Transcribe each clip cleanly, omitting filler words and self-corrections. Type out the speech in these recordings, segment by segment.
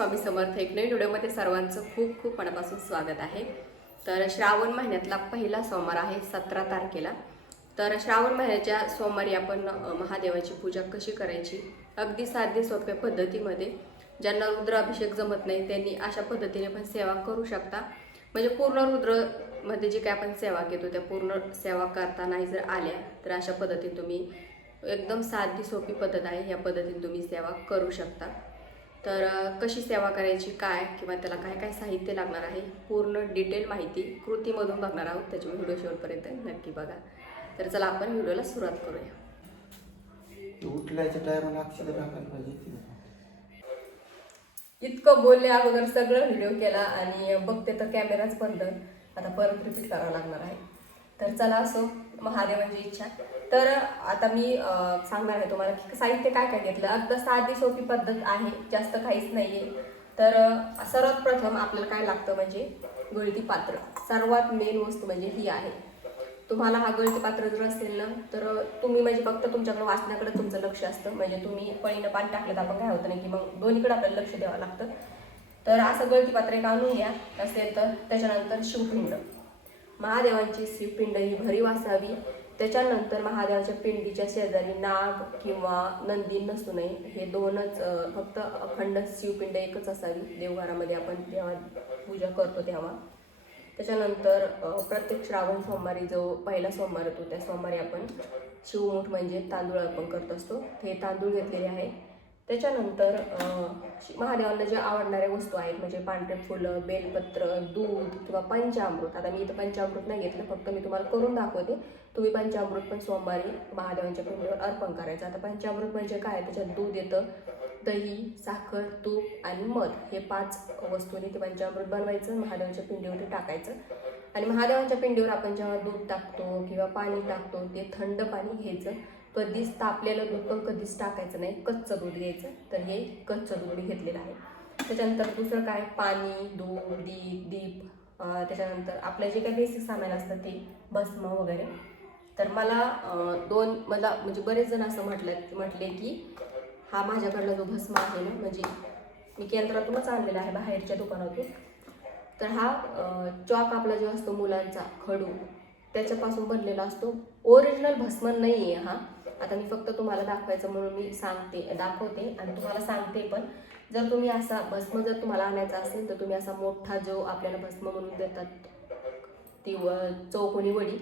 स्वामी समर्थ. एक नवीन व्हिडिओमध्ये सर्वांचं खूप खूप मनापासून स्वागत आहे. तर श्रावण महिन्यातला पहिला सोमवार आहे 17 तारखेला. तर श्रावण महिन्याच्या सोमवारी आपण महादेवाची पूजा कशी करायची अगदी साध्या सोप्या पद्धतीमध्ये, ज्यांना रुद्राभिषेक जमत नाही त्यांनी अशा पद्धतीने पण सेवा करू शकता. म्हणजे पूर्ण रुद्र मध्ये जी काय आपण सेवा घेतो त्या पूर्ण सेवा करता नाही जर आल्या तर अशा पद्धतीने तुम्ही एकदम साधी सोपी पद्धत आहे, या पद्धतीने तुम्ही सेवा करू शकता. तर कशी सेवा करायची काय किंवा त्याला काय काय साहित्य लागणार आहे पूर्ण डिटेल माहिती कृतीमधून बघणार आहोत. त्याच्यामुळे व्हिडिओ शेवटपर्यंत नक्की बघा. तर चला आपण व्हिडिओला सुरुवात करूया. उठल्याच्या टायमाला अक्षर टाकायला पाहिजे. इतकं बोलले अगोदर सगळं व्हिडिओ केला आणि बघते तर कॅमेराच बंद. आता परत रिपीट करावं लागणार आहे. तर चला असो, महादेवांची इच्छा. तर आता मी सांगणार आहे तुम्हाला की साहित्य काय काय घेतलं. अगदी साधी सोपी पद्धत आहे, जास्त काहीच नाहीये. तर सर्वात प्रथम आपल्याला काय लागतं म्हणजे गळती पात्र. सर्वात मेन वस्तू म्हणजे ही आहे. तुम्हाला हा गळती पात्र जर असेल ना तर तुम्ही म्हणजे फक्त तुमच्याकडे वाचण्याकडे तुमचं लक्ष असतं. म्हणजे तुम्ही पळीनं पाणी टाकलं तर आपण काय होतं नाही की मग दोन्हीकडे आपल्याला लक्ष द्यावं लागतं. तर असं गळती पात्र एक आणून घ्या असेल तर. त्याच्यानंतर शिवपिंड, महादेवांची शिवपिंड ही भरीव असावी. त्याच्यानंतर महादेवाच्या पिंडीच्या शेजारी नाग किंवा नंदी नसू नये. हे दोनच, फक्त अखंड शिवपिंड एकच असावी देवघरामध्ये आपण जेव्हा पूजा करतो तेव्हा. त्याच्यानंतर प्रत्येक श्रावण सोमवारी जो पहिला सोमवार येतो त्या सोमवारी आपण शिवमूठ म्हणजे तांदूळ अर्पण करत असतो. हे तांदूळ घेतलेले आहे. त्याच्यानंतर महादेवांना जे आवडणाऱ्या वस्तू आहेत म्हणजे पांढरे फुलं, बेलपत्र, दूध किंवा पंचामृत. आता मी इथं पंचामृत नाही घेतलं, फक्त मी तुम्हाला करून दाखवते. तुम्ही पंचामृत पण सोमवारी महादेवांच्या पिंडीवर अर्पण करायचं. आता पंचामृत म्हणजे काय, त्याच्यात दूध येतं, दही, साखर, तूप आणि मध हे 5 वस्तूंनी ते पंचामृत बनवायचं, महादेवांच्या पिंडीवर टाकायचं. आणि महादेवांच्या पिंडीवर आपण जेव्हा दूध टाकतो किंवा पाणी टाकतो ते थंड पाणी घ्यायचं. कधीच तापलेलं दूध पण कधीच टाकायचं नाही, कच्चं दूध घ्यायचं. तर हे कच्चं दूध घेतलेलं आहे. त्याच्यानंतर दुसरं काय, पाणी, दूध, दीप. त्याच्यानंतर आपलं जे काही बेसिक सामान असतं ते भस्म वगैरे. तर मला मला म्हणजे बरेच जण असं म्हटले की हा माझ्याकडला जो भस्म आहे ना, म्हणजे मी केंद्रातूनच आणलेला आहे बाहेरच्या दुकानातून. तर हा चॉक आपला जो असतो मुलांचा खडू त्याच्यापासून बनलेला असतो. ओरिजिनल भस्म नाही आहे हा. आता मी फक्त तुम्हाला दाखवायचं म्हणून मी दाखवते आणि तुम्हाला सांगते पण. जर तुम्ही असा भस्म जर तुम्हाला आणायचा असेल तर तुम्ही असा मोठा जो आपल्याला भस्म म्हणून देतात ती चौकोनी वडी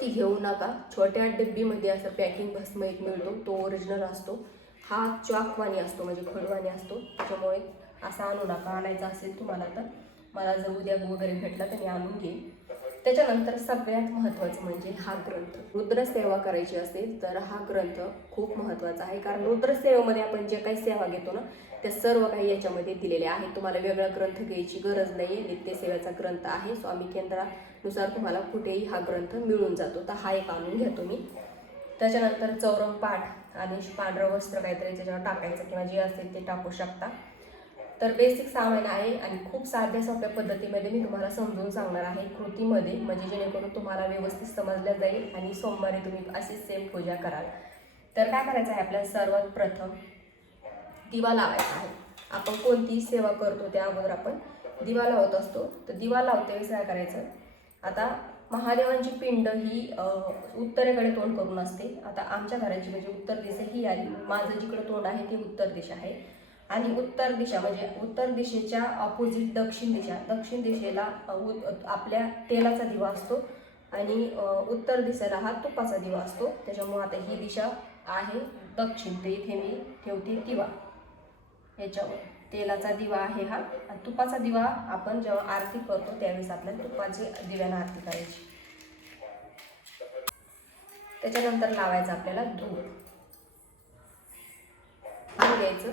ती घेऊ नका. छोट्या डब्बीमध्ये असं पॅकिंग भस्म एक मिळतो, तो ओरिजिनल असतो. हा चॉकवाणी असतो म्हणजे खडवाणी असतो, त्याच्यामुळे असा आणू नका. आणायचा असेल तुम्हाला तर मला जर उद्या वगैरे भेटला तर मी आणून घेईन. त्याच्यानंतर सगळ्यात महत्त्वाचं म्हणजे हा ग्रंथ. रुद्रसेवा करायची असेल तर हा ग्रंथ खूप महत्त्वाचा आहे. कारण रुद्रसेवेमध्ये आपण जे काही सेवा घेतो ना त्या सर्व काही याच्यामध्ये दिलेले आहे. तुम्हाला वेगळा ग्रंथ घ्यायची गरज नाही आहे. नित्यसेवेचा ग्रंथ आहे. स्वामी केंद्रानुसार तुम्हाला कुठेही हा ग्रंथ मिळून जातो. तर हा एक आणून घेतो मी. त्याच्यानंतर चौरंग पाठ आणि पांढरं वस्त्र काहीतरी त्याच्यावर टाकायचं किंवा जे असेल ते टाकू शकता. तर बेसिक सामान आहे आणि खूप साध्या सोप्या पद्धतीमध्ये मी तुम्हाला समजून सांगणार आहे कृतीमध्ये, म्हणजे जेणेकरून तुम्हाला व्यवस्थित समजलं जाईल आणि सोमवारी तुम्ही अशी सेम पूजा कराल. तर काय करायचं आहे, आपल्याला सर्वात प्रथम दिवा लावायचा आहे. आपण कोणतीही सेवा करतो त्या अगोदर आपण दिवा लावत असतो. तर दिवा लावतेवेळेस काय करायचं, आता महादेवांची पिंड ही उत्तरेकडे तोंड करून असते. आता आमच्या घराची म्हणजे उत्तर दिशा ही आली, माझं जिकडे तोंड आहे ती उत्तर दिशा आहे. आणि उत्तर दिशा म्हणजे उत्तर दिशेच्या ऑपोजिट दक्षिण दिशा. दक्षिण दिशेला आपल्या तेलाचा दिवा असतो आणि उत्तर दिशेला हा तुपाचा दिवा असतो. त्याच्यामुळे आता ही दिशा आहे दक्षिण, तर इथे मी ठेवते दिवा. याच्यावर तेलाचा दिवा आहे हा. आणि तुपाचा दिवा आपण जेव्हा आरती करतो त्यावेळेस आपल्याला तुपाची दिव्यानं आरती करायची. त्याच्यानंतर लावायचं आपल्याला धूप. पाणी घ्यायचं,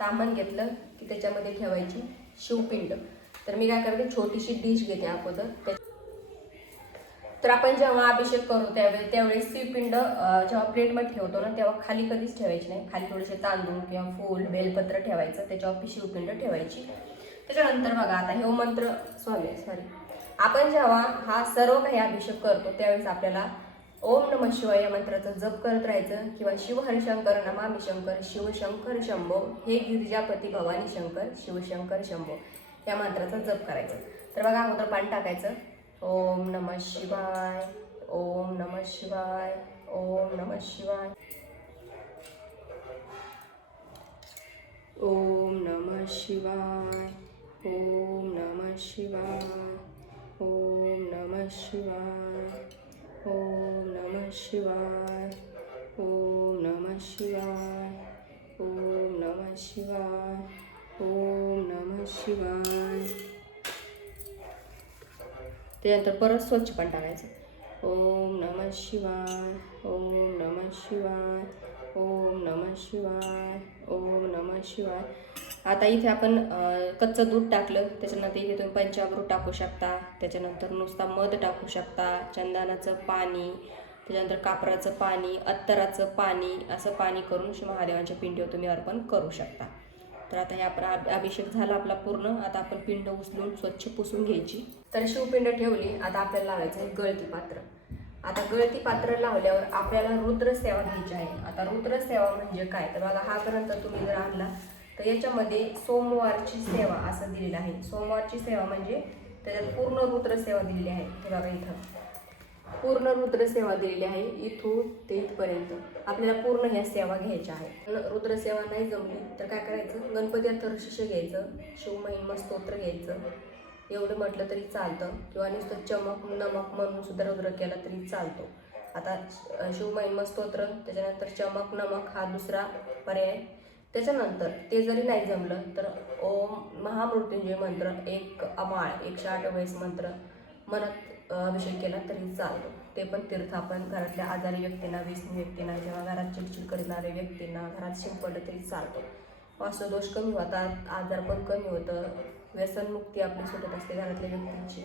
तांबण घेतलं की त्याच्यामध्ये ठेवायची शिवपिंड. तर मी काय करते, छोटीशी डिश घेते अगोदर. तर आपण जेव्हा अभिषेक करू त्यावेळेस शिवपिंड जेव्हा प्लेटमध्ये ठेवतो ना तेव्हा खाली कधीच ठेवायची नाही. खाली थोडेसे तांदूळ किंवा फूल बेलपत्र ठेवायचं, त्याच्यावर शिवपिंड ठेवायची. त्याच्यानंतर बघा आता हे मंत्र सॉरी आपण जेव्हा हा सर्व काही अभिषेक करतो त्यावेळेस आपल्याला ओम नमः शिवाय या मंत्राचा जप करत राहायचं किंवा शिव हरिशंकर नमामि शंकर शिवशंकर शंभो हे गिरिजापती भवानी शंकर शिवशंकर शंभो या मंत्राचा जप करायचा. तर बघा अगोदर पाणी टाकायचं. ओम नमः शिवाय, ओम नमः शिवाय, ओम नमः शिवाय, ओम नमः शिवाय, ओम नमः शिवाय, ओम नमः शिवाय, ओम नमः शिवाय, ओम नमः शिवाय, ओम नमः शिवाय, ओम नमः शिवाय. त्यानंतर परत स्वच्छ पण टाकायचं. ओम नमः शिवाय, ओम नमः शिवाय, ओम नमः शिवाय, ओम नमः शिवाय. आता इथे आपण कच्चं दूध टाकलं, त्याच्यानंतर इथे तुम्ही पंचामृत टाकू शकता, त्याच्यानंतर नुसता मध टाकू शकता, चंदनाचं पाणी, त्याच्यानंतर कापराचं पाणी, अत्तराचं पाणी, असं पाणी करून महादेवांच्या पिंडीवर तुम्ही अर्पण करू शकता. तर आता हे आपला अभिषेक झाला आपला पूर्ण. आता आपण पिंड उचलून स्वच्छ पुसून घ्यायची. तर शिवपिंड ठेवली. आता आपल्याला लावायचं आहे गळती पात्र. आता गळती पात्र लावल्यावर आपल्याला रुद्रसेवा घ्यायची आहे. आता रुद्रसेवा म्हणजे काय, तर बघा हा ग्रंथ तुम्ही जर आणला तर याच्यामध्ये सोमवारची सेवा असं दिलेलं आहे. सोमवारची सेवा म्हणजे त्याच्यात पूर्ण रुद्रसेवा दिलेली आहे. हे बघा इथं पूर्ण रुद्रसेवा दिलेली आहे, इथून ते इथपर्यंत आपल्याला पूर्ण ह्या सेवा घ्यायच्या आहेत. रुद्रसेवा नाही जमली तर काय करायचं, गणपती अथर्वशीर्ष घ्यायचं, शिवमहिमा स्तोत्र घ्यायचं, एवढं म्हटलं तरी चालतं, किंवा नुसतं चमक नमक म्हणून सुद्धा रुद्र केला तरी चालतो. आता शिवमहिमा स्तोत्र, त्याच्यानंतर चमक नमक हा दुसरा पर्याय. त्याच्यानंतर ते जरी नाही जमलं तर ओम महामृत्युंजय मंत्र 1 अमाळ 108 वेळेस मंत्र म्हणत अभिषेक केला तरी चालतो. ते पण तीर्थ आपण घरातल्या आजारी व्यक्तींना, व्यसनी व्यक्तींना, जेव्हा घरात चिडचिड करणाऱ्या व्यक्तींना घरात शिंपडलं तरी चालतो. वास्तुदोष कमी होतात, आजार पण कमी होतं, व्यसनमुक्ती आपली सुटत असते घरातल्या व्यक्तींची,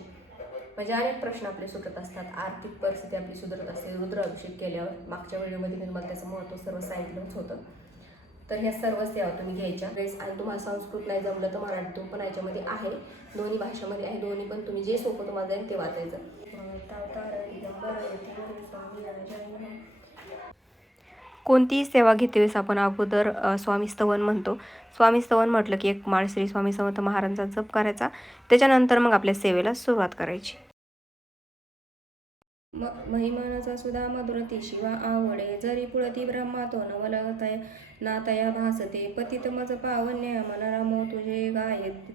म्हणजे अनेक प्रश्न आपले सुटत असतात, आर्थिक परिस्थिती आपली सुधारत असते रुद्र अभिषेक केल्यावर. मागच्या व्हिडिओमध्ये मी तुम्हाला त्याचं महत्त्व सर्व सांगितलंच होतं. तर ह्या सर्व सेवा तुम्ही घ्यायच्या. आणि तुम्हाला संस्कृत नाही जमलं तर मराठीतून पण याच्यामध्ये आहे, दोन्ही भाषेमध्ये आहे, दोन्ही पण तुम्ही जे सोपं तुम्हाला जाईल ते वाचायचं. कोणतीही सेवा घेतेवेळेस आपण अगोदर स्वामी स्तवन म्हणतो. स्वामी स्तवन म्हटलं की एक माळ श्री स्वामी समर्थ महाराजांचा जप करायचा, त्याच्यानंतर मग आपल्या सेवेला सुरुवात करायची. महिमानाचा सुधा मधुरती शिवा आवडे, जरी पुळती ब्रह्मा तो नवलतय नातया भासते, पतित मज पावन्य मन रमो तुझे गायत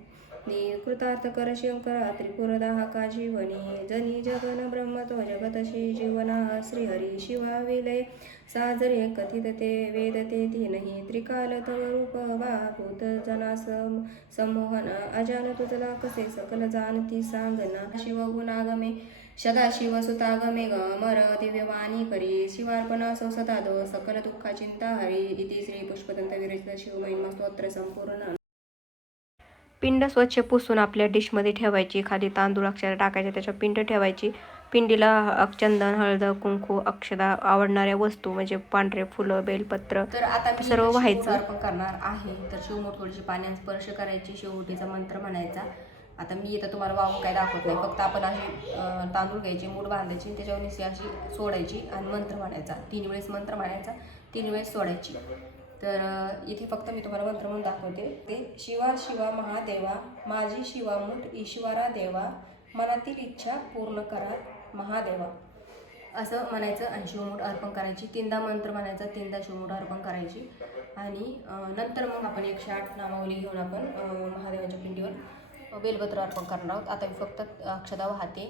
कृतार्थ कर शंकरा त्रिपुरदाहका जीवनी, जनी जगन ब्रह्म तो जगतशी जीवना श्रीहरी शिवा विलय साजरे कथित ते वेदते तीनही त्रिकाल तव रूप बाभूत जना संमोहन अजान तुझला कसे सकल जानती सांगना, शिव गुणागमे सदाशिव सुतागमे गमर दिव्यवाणी करी, शिवार्पणा सौ सदा दो सकल दुःखा चिंता हरी. इति श्री पुष्पदंत विरचित शिवमहिमा स्तोत्र संपूर्ण. पिंड स्वच्छ पुसून आपल्या डिशमध्ये ठेवायची. खाली तांदूळ अक्षर टाकायचे, त्याच्यावर पिंड ठेवायची. पिंडीला चंदन, हळद, कुंकू, अक्षदा, आवडणाऱ्या वस्तू म्हणजे पांढरे फुलं, बेलपत्र तर आता सर्व व्हायचं. अर्पण करणार आहे. तर शिवमूठ थोडीशी पाण्याने स्पर्श करायची, शिवमुठीचा मंत्र म्हणायचा. आता मी इथं तुम्हाला वाहून काय दाखवत नाही, फक्त आपण अशी तांदूळ घ्यायची, मूठ बांधायची, त्याच्यावर निशी अशी सोडायची आणि मंत्र म्हणायचा. 3 वेळेस मंत्र म्हणायचा, 3 वेळेस सोडायची. तर इथे फक्त मी तुम्हाला मंत्र म्हणून दाखवते. ते शिवा शिवा महादेवा माझी शिवामूठ ईश्वरा देवा, मनातील इच्छा पूर्ण करा महादेवा, असं म्हणायचं आणि शिवमूठ अर्पण करायची. 3दा मंत्र म्हणायचा, 3दा शिवमूठ अर्पण करायची. आणि नंतर मग आपण 108 नामावली घेऊन आपण महादेवाच्या पिंडीवर बेलपत्र अर्पण करणार आहोत. आता मी फक्त अक्षदा वाहते.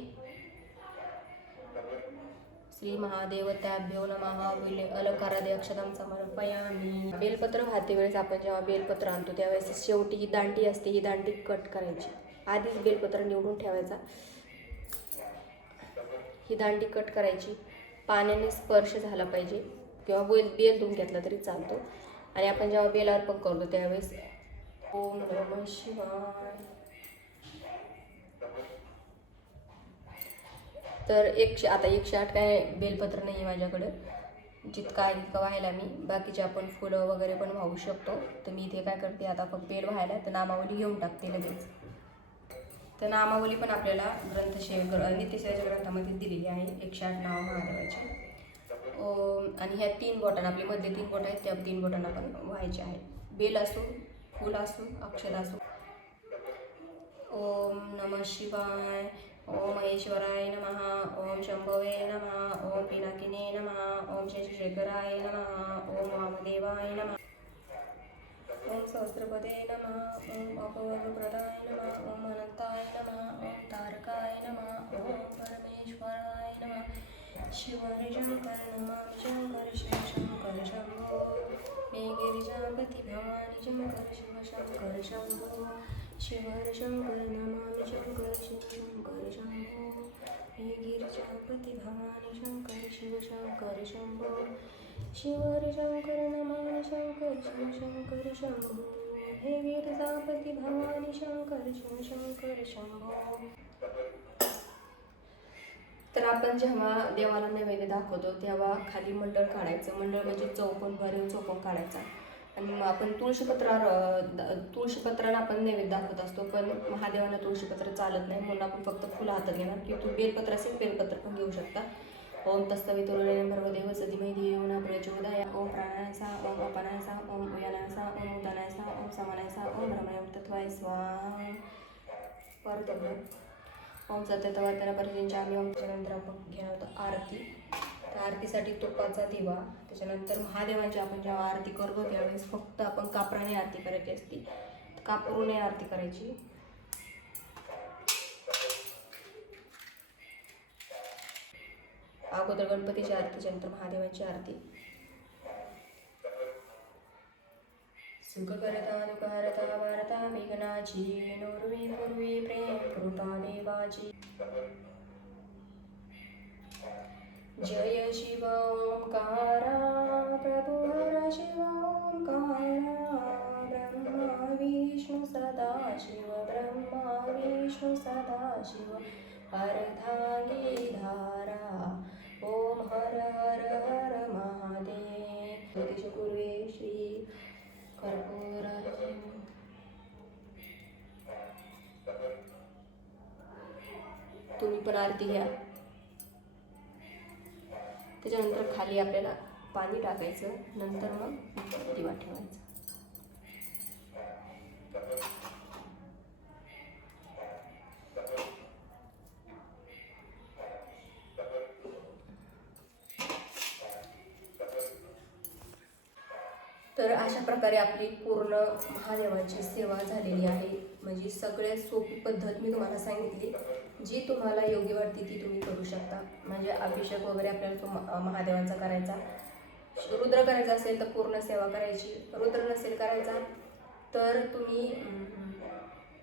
श्री महादेव त्याभ्यो नमः विले अलंकारादे अक्षदां समर्पयामि. बेलपत्र वाहते वेळेस आपण जेव्हा बेलपत्र आणतो त्यावेळेस शेवटी ही दांडी असते, ही दांडी कट करायची. आधीच बेलपत्र निवडून ठेवायचा, ही दांडी कट करायची. पाण्याने स्पर्श झाला पाहिजे किंवा बेल धुवून घेतला तरी चालतो. आणि आपण जेव्हा बेल अर्पण करतो त्यावेळेस ओम नमः शिवाय. तर आता 108 काय बेलपत्र नाही आहे माझ्याकडं, जितका आहे तितका व्हायला मी. बाकीचे आपण फुलं वगैरे पण वाहू शकतो. तर मी इथे काय करते, आता फक्त बेल व्हायला तर नामावली घेऊन टाकते लगेच. तर नामावली पण आपल्याला नित्यसेवेच्या ग्रंथामध्ये दिलेली आहे, 108 नाव महादेवाची. आणि ह्या 3 बोटांना आपले मधले 3 बोट आहेत त्या 3 बोटांना पण व्हायचे आहे. बेल असो, फूल असो, अक्षर असो. ओम नमः शिवाय. ओम महेश्वराय नमः. ओम शंभवे नमः. ओम पिनाकिने नमः. ओम शशिशेखराय नमः. ओम वामदेवाय नमः. ओम सहस्रपदे नमः. ओम अपवर्गप्रदाय नमः. ओम अनंताय नमः. ओम तारकाय नमः. ओम परमेश्वराय नमः. शिव हरि शंकर नमामि शंकर शिव शंकर शंभो. हे गिरिजापति भवानी शंकर शिव शंकर शंभो. शिव हरि शंकर नमामि शंकर शिव शंकर शंभो. हे गिरिजापति भवानी शंकर शिव शंकर शंभो. शिव हरि शंकर नमामि शंकर शिव शंकर शंभो. हे गिरिजापति भवानी शंकर शिव शंकर शंभो. तर आपण जेव्हा देवाला नैवेद्य दाखवतो तेव्हा खाली मंडळ काढायचं. मंडळ म्हणजे चौकोन, भरीव चौकोन काढायचा. आणि मग आपण तुळशीपत्राला आपण नैवेद्य दाखवत असतो, पण महादेवाला तुळशीपत्र चालत नाही, म्हणून आपण फक्त फुलं हातात घेणार. किंवा तू बेलपत्र असेल बेलपत्र पण घेऊ शकता. ओम तस्तवितुर्वरेण्यं भर्गदेव सधीमहि धियो यो नः प्रचोदयात्. ओम प्राणायासा, ओम अपानायासा, ओम उदानायासा, ओम उदानायासा, ओम समानायासा, ओम ब्रह्मणं तत्त्वाय स्वाहा. परत ओम सत्यतवर्धन परिचिंचामि. ओम. त्याच्यानंतर आपण घेणार होतो आरती. त्या आरतीसाठी तुपाचा दिवा. त्याच्यानंतर महादेवांची आपण जेव्हा आरती करतो त्यावेळेस फक्त आपण कापराने आरती करायची असते, कापरूने आरती करायची. अगोदर गणपतीची आरती, त्याच्यानंतर महादेवांची आरती. सुख करता दुःख हरता वारता विघ्नाची. नूर्वी पूर्वी प्रेम कृपा देवाची. जय शिव ओंकारा प्रभु हर शिव ओंकारा. ब्रह्मा विष्णू सदा शिव, ब्रह्मा विष्णू सदा शिव. अर्धांगी धारा. ओम हर हर हर महादेव. ज्योतिषपूर्वे श्री कर्पूर. तुम्ही पण आरती घ्या. त्याच्यानंतर खाली आपल्याला पाणी टाकायचं, नंतर मग दिवा ठेवायचा. तर अशा प्रकारे आपली पूर्ण महादेवाची सेवा झालेली आहे. म्हणजे सगळ्यात सोपी पद्धत मी तुम्हाला सांगितली, जी तुम्हाला योग्य वाटते ती तुम्ही करू शकता. म्हणजे अभिषेक वगैरे आपल्याला तो महादेवांचा करायचा. रुद्र करायचा असेल तर पूर्ण सेवा करायची. रुद्र नसेल करायचा तर तुम्ही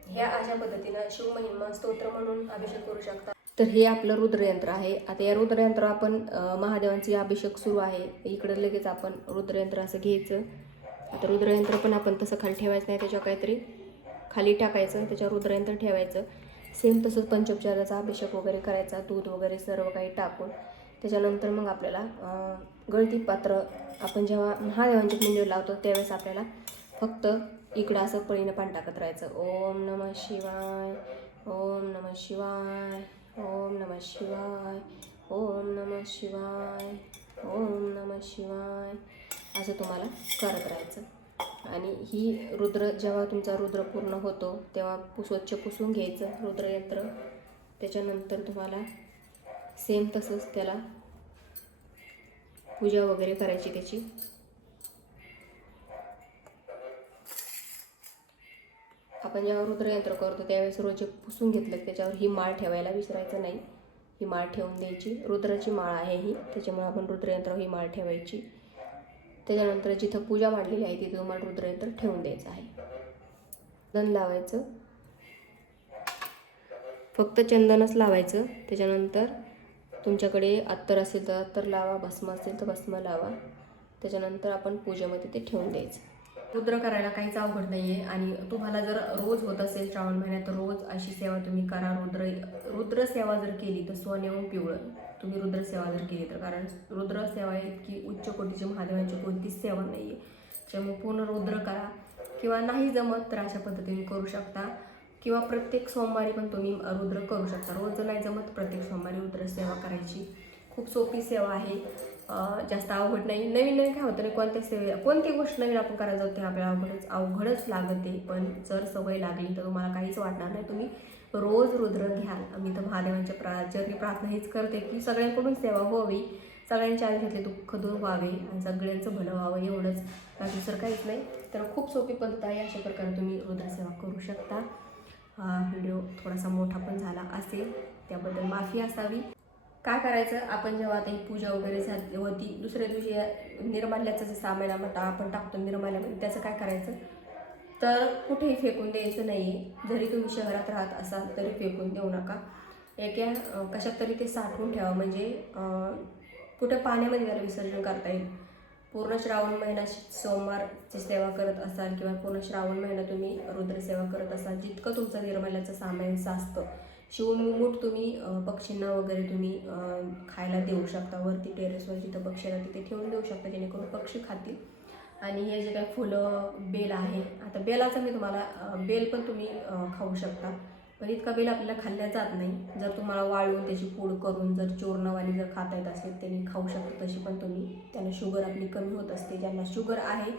ह्या अशा पद्धतीनं शिवमहिमा स्तोत्र म्हणून अभिषेक करू शकता. तर हे आपलं रुद्रयंत्र आहे. आता या रुद्रयंत्र आपण महादेवांचे अभिषेक सुरू आहे, इकडं लगेच आपण रुद्रयंत्र असं घ्यायचं. आता रुद्रयंत्र पण आपण तसं खाली ठेवायचं नाही, त्याच्यावर काहीतरी खाली टाकायचं, त्याच्यावर रुद्रयंत्र ठेवायचं. सेम तसंच पंचोपचाराचा अभिषेक वगैरे करायचा, दूध वगैरे सर्व काही टाकून. त्याच्यानंतर मग आपल्याला गळती पात्र आपण जेव्हा महादेवांचे मंदिर लावतो त्यावेळेस आपल्याला फक्त इकडं असं पळीनं पाणी टाकत राहायचं. ओम नमः शिवाय, ओम नमः शिवाय, ओम नमः शिवाय, ओम नमः शिवाय, ओम नमः शिवाय असं तुम्हाला करत राहायचं. आणि ही रुद्र जेव्हा तुमचा रुद्र पूर्ण होतो तेव्हा स्वच्छ पुसून घ्यायचं रुद्रयंत्र. त्याच्यानंतर तुम्हाला सेम तसंच त्याला पूजा वगैरे करायची त्याची. आपण जेव्हा रुद्रयंत्र करतो त्यावेळेस रोज पुसून घेतलं त्याच्यावर ही माळ ठेवायला विसरायचं नाही. ही माळ ठेवून द्यायची. रुद्राची माळ आहे ही, त्याच्यामुळे आपण रुद्रयंत्रावर ही माळ ठेवायची. त्याच्यानंतर जिथं पूजा मांडलेली आहे तिथं तुम्हाला रुद्रयंत्र ठेवून द्यायचं आहे. चंदन लावायचं, फक्त चंदनच लावायचं. त्याच्यानंतर तुमच्याकडे अत्तर असेल तर अत्तर लावा, भस्म असेल तर भस्म लावा. त्याच्यानंतर आपण पूजेमध्ये ते ठेवून द्यायचं. रुद्र करायला काहीच अवघड नाही आहे. आणि तुम्हाला जर रोज होत असेल श्रावण महिन्यात तर रोज अशी सेवा तुम्ही करा. रुद्र सेवा जर केली तर सोन्याहून पिवळं तुम्ही रुद्र सेवा जर केली तर. कारण रुद्र सेवा इतकी उच्च कोटीची महादेवांची कोणतीच सेवा नाही आहे. त्यामुळे पूर्ण रुद्र करा. किंवा नाही जमत तर अशा पद्धतीने करू शकता. किंवा प्रत्येक सोमवारी पण तुम्ही रुद्र करू शकता. रोज जर नाही जमत प्रत्येक सोमवारी रुद्र सेवा करायची. खूप सोपी सेवा आहे, जास्त अवघड नाही. नवीन नवीन काय होतं नाही, कोणती गोष्ट नवीन आपण करायला जातो ते आपल्याला अवघडच लागते. पण जर सवय लागली तर तुम्हाला काहीच वाटणार नाही. तुम्ही रोज रुद्र घ्याल. मी तर महादेवांच्या चरणी प्रार्थना हीच करते की सगळ्यांकडून सेवा व्हावी, सगळ्यांच्या आयुष्यातले दुःख दूर व्हावे आणि सगळ्यांचं भलं व्हावं, एवढंच, बाकी दुसरं काहीच नाही. तर खूप सोपी पद्धत आहे. अशा प्रकारे तुम्ही रुद्रसेवा करू शकता. हा व्हिडिओ थोडासा मोठा पण झाला असेल, त्याबद्दल माफी असावी. काय करायचं, आपण जेव्हा आता ही पूजा वगैरे होती, दुसऱ्या दिवशी निर्माल्याचं जे सामान आपण टाकतो निर्माल्यामध्ये, त्याचं काय करायचं तर कुठेही फेकून द्यायचं नाही. जरी तुम्ही शहरात राहत असाल तरी फेकून देऊ नका. कशात तरी ते साठवून ठेवा, म्हणजे कुठे पाण्यामध्ये त्याला विसर्जन करता येईल. पूर्ण श्रावण महिना सोमवारची सेवा करत असाल किंवा पूर्ण श्रावण महिना तुम्ही रुद्रसेवा करत असाल, जितकं तुमचं निर्माल्याचं सामान साचतं, शिवमुठ तुम्ही पक्षींना वगैरे तुम्ही खायला देऊ शकता. वरती टेरेसवर जिथं पक्षीला तिथे ठेवून देऊ शकता, जेणेकरून पक्षी खातील. आणि हे जे काही फुलं, बेल आहे, आता बेलाचं मी तुम्हाला बेल पण तुम्ही खाऊ शकता, पण इतका बेल आपल्याला खाल्ल्या जात नाही. जर तुम्हाला वाळवून त्याची पूड करून जर चूर्णवाली जर खाता येत असेल त्यांनी खाऊ शकता. तशी पण तुम्ही, त्याला शुगर आपली कमी होत असते. ज्यांना शुगर आहे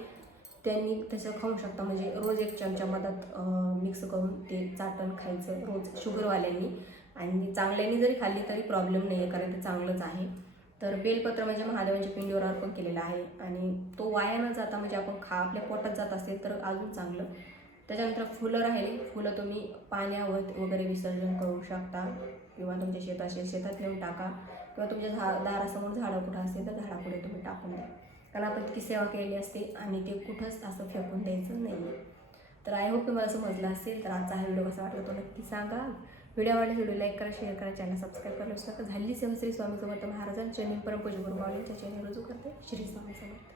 त्यांनी तसं खाऊ शकता, म्हणजे रोज 1 चमचा मधात मिक्स करून ते चाटण खायचं रोज शुगरवाल्यांनी. आणि चांगल्यानी जरी खाल्ली तरी प्रॉब्लेम नाही आहे, कारण ते चांगलंच आहे. तर बेलपत्र म्हणजे महादेवांच्या पिंडीवर अर्पण केलेलं आहे आणि तो वाया न जाता, म्हणजे आपण आपल्या पोटात जात असेल तर अजून चांगलं. त्याच्यानंतर फुलं राहिली, फुलं तुम्ही पाण्यावर वगैरे विसर्जन करू शकता किंवा तुमच्या शेतात नेऊन टाका, किंवा तुमच्या दारासमोर झाडं कुठं असेल तर झाडापुढे तुम्ही टाकून द्या, कारण आपण तितकी सेवा केलेली असते आणि ते कुठंच असं फेकून द्यायचं नाही. तर आय होप तुम्हाला समजलं असेल. तर आजचा हा व्हिडिओ कसा वाटला तो नक्की सांगा. व्हिडिओ आवडल्यास व्हिडिओ लाईक करा, शेअर करा, चॅनल सबस्क्राईब करायला विसरू नका. झालेली सेवा श्री स्वामी समर्थ महाराजांच्या परमपूज्य गुरु माऊलींच्या चरणी रुजू करते. श्री स्वामी समर्थ.